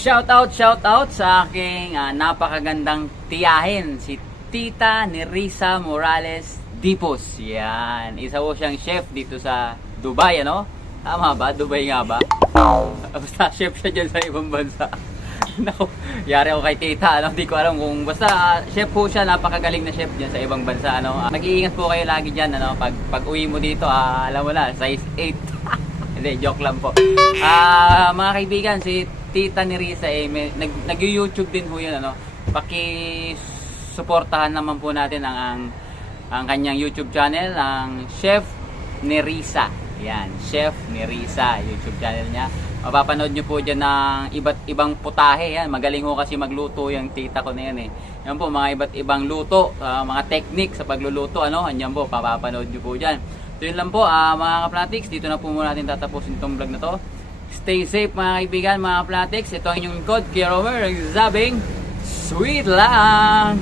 Shout out sa aking napakagandang tiyahin, si Tita Nerissa Morales Dipos. Yan, isa po siyang chef dito sa Dubai, ano? Tama ba? Dubai nga ba? Basta chef siya dyan sa ibang bansa. Naku, yari ako kay tita, ano? Hindi ko alam kung basta chef po siya, napakagaling na chef dyan sa ibang bansa, ano? Nag-iingat po kayo lagi dyan, ano? Pag uwi mo dito, alam mo na, size 8. Hindi, joke lang po. Mga kaibigan, si Tita Nerissa nag-YouTube din po yun, ano? Paki-suportahan naman po natin ang kanyang YouTube channel, ang Chef Nerissa. Yan, Chef Nerissa, YouTube channel niya. Mapapanood nyo po dyan ng iba't ibang putahe. Yan, magaling ho kasi magluto yung tita ko na yan eh. Yan po, mga iba't ibang luto, mga technique sa pagluluto, ano? Yan po, papapanood nyo po dyan. So yun lang po, mga kaplatics, dito na po muna natin tatapusin itong vlog na to. Stay safe mga kaibigan, mga kaplatics. Ito ang inyong code, Kieromer, nagsasabing, sweet lang!